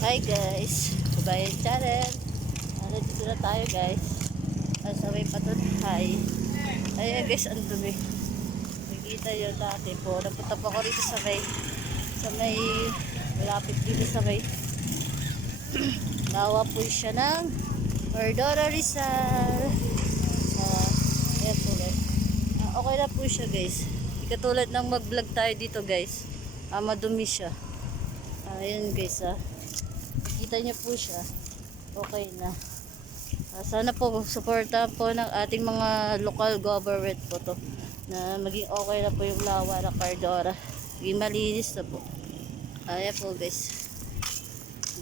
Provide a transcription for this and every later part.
Hi guys, Kabayan Channel. Dito na tayo guys. Sa may patuthay. Ayan guys, ang dumi. Nakikita yun dati po. Napunta po ako rito sa may malapit dito sa may nawa po siya ng Mardora Rizal. Ayan po guys. Okay na po siya guys. Di katulad ng mag-vlog tayo dito guys. Madumi siya. Ayan guys Kita niyo po siya. Okay na. Sana po suportahan po ng ating mga local government po to. Na maging okay na po yung lawa ng Mardora. Maging malinis na po. Ayan po guys.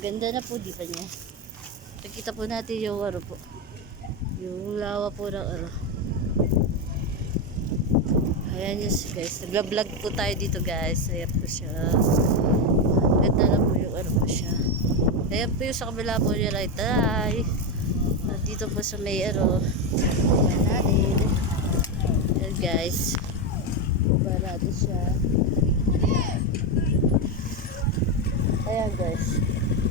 Ganda na po di ba niya. Nakita po natin yung po. Yung lawa po ng Ayan yun guys. Nagla-vlog po tayo dito guys. Ayan po siya. Ganda na po yung po siya. Ayan po yung sa kabila po niya right tayo. Dito po sa may ayan natin. Ayan guys. Baba natin siya. Ayan guys.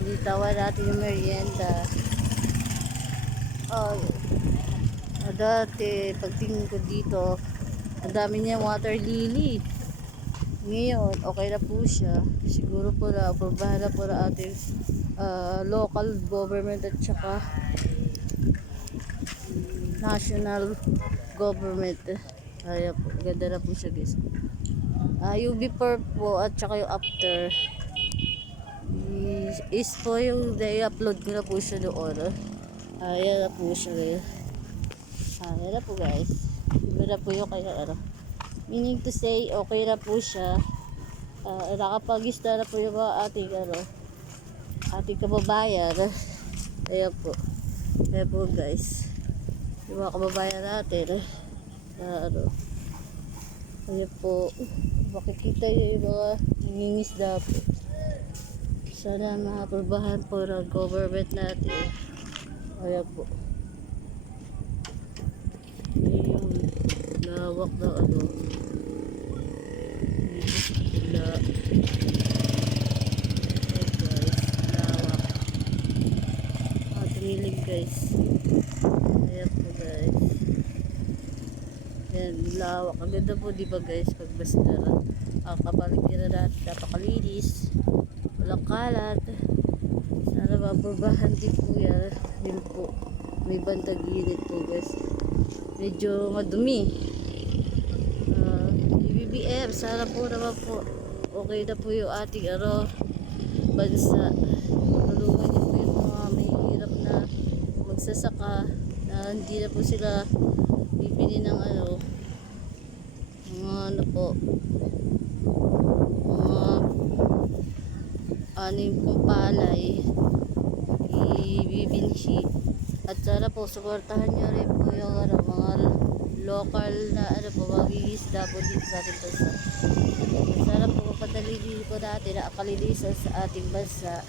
Ditawa natin yung merienda. Dati pagtingin ko dito ang dami niya water lily. Ngayon, okay na po siya. Siguro po na aprobahan na po na ating local government at saka national government. Ayan po, ganda na po siya guys. Yung before po at saka yung after is po yung i-upload ko na po siya doon. Ayan na po siya guys. Ayan na po guys. Iba na po yung kaya meaning to say, okay na po siya. Nakapag-ista na po yung ating ating kababayan. Ayan po. Ayan po guys. Yung mga kababayan natin. Ayan po. Makikita yung mga nangingisda po. Sana maaprobahan po ng government natin. Ayan po. Yung lawak na lawak tumilig guys. Ayan po guys. Ayan, lawak. Ang ganda po diba guys pag basta ang kapaligiran natin napakalinis, walang kalat. Sana maprobahan din po yan. Yun po, may bantag unit po guys, medyo madumi. BBM, sana po naman po okay na po yung ating bansa. Tulungan niyo po yung mga may hirap na magsasaka na hindi na po sila bibili ng mga po mga pong palay ibibinhi. At sana po suportahan niyo rin po yung mga local na po mag-iisda po dito sa ating bansa. Sana po mapadali din po natin na kalinisan sa ating bansa.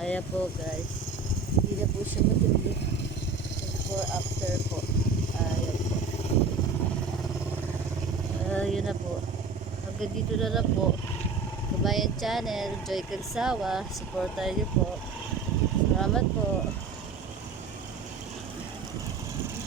Kaya po guys, hindi na po siya matindi before after po. Ayan po. Yun na po. Hanggang dito na lang po. Kabayan Channel, Joy Kansawa, supportahan niyo po. Salamat po.